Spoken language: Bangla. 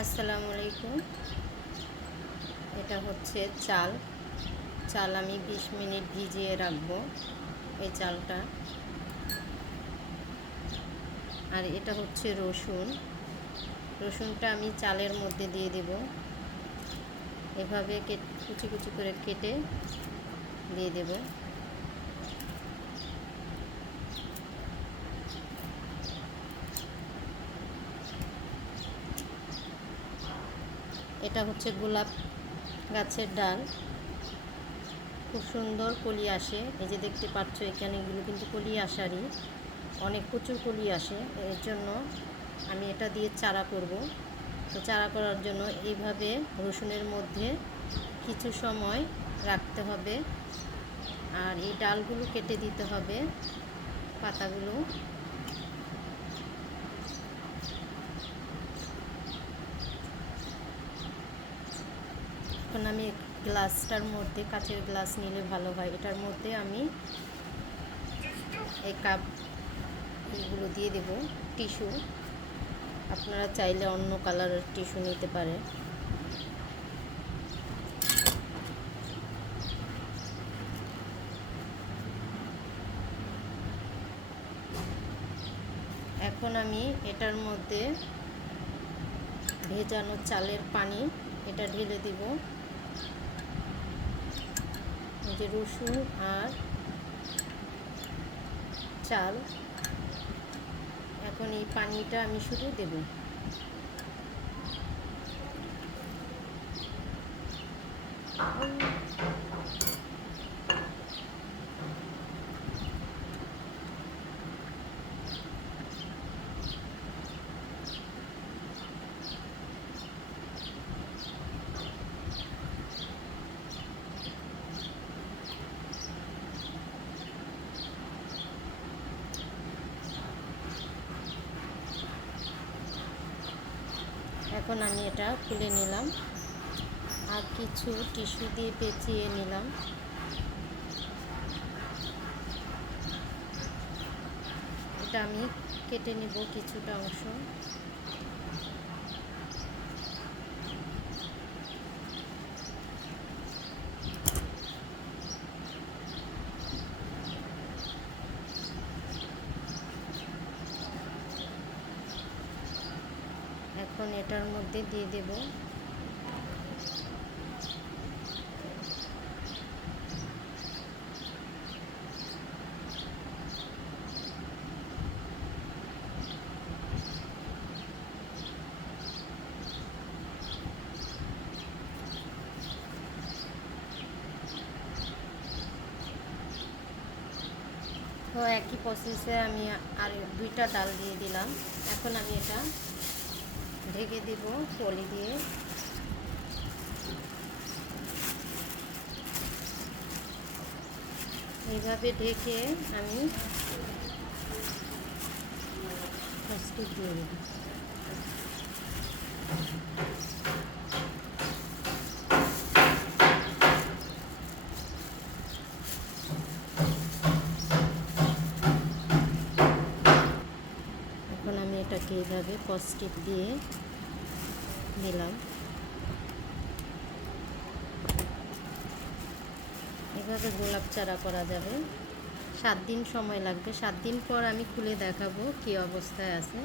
আসসালামু আলাইকুম। এটা হচ্ছে চাল। আমি 20 মিনিট ভিজিয়ে রাখবো এই চালটা। আর এটা হচ্ছে রসুনটা আমি চালের মধ্যে দিয়ে দেব। এভাবে কুচি কুচি করে কেটে দিয়ে দেব। এটা হচ্ছে গোলাপ গাছের ডাল, খুব সুন্দর কলি আসে। এই যে দেখতে পাচ্ছ এখানে, এগুলো কিন্তু কলি আসারই, অনেক প্রচুর কলি আসে। এর জন্য আমি এটা দিয়ে চারা করব। তো চারা করার জন্য এইভাবে রসুনের মধ্যে কিছু সময় রাখতে হবে, আর এই ডালগুলো কেটে দিতে হবে, পাতাগুলো। এখন আমি গ্লাসটার মধ্যে, কাচের গ্লাস নিলে ভালো হয়, এটার মধ্যে আমি এই কাপ এগুলো দিয়ে দেব টিস্যু। আপনারা চাইলে অন্য কালারের টিস্যু নিতে পারে। এখন আমি এটার মধ্যে ভেজানো চালের পানি এটা ঢেলে দিব। এই যে রসুন আর চাল, এখন এই পানিটা আমি শুধু দেব। এখন আমি এটা খুলে নিলাম, আর কিছু টিস্যু দিয়ে পেঁচিয়ে নিলাম। এটা আমি কেটে নেব কিছুটা অংশ। এখন এটার মধ্যে দিয়ে দেব। তো একই প্রসেসে আমি আর 2টা ডাল দিয়ে দিলাম। এখন আমি এটা ঢেকে দেব পলি দিয়ে। এইভাবে ঢেকে আমি প্লাস্টিক দিয়ে দেব। এখন আমি এটাকে এইভাবে প্লাস্টিক দিয়ে দিলাম। এভাবে গোলাপ চারা করা যাবে। 7 দিন সময় লাগবে। 7 দিন পর আমি খুলে দেখাবো কী অবস্থায় আছে।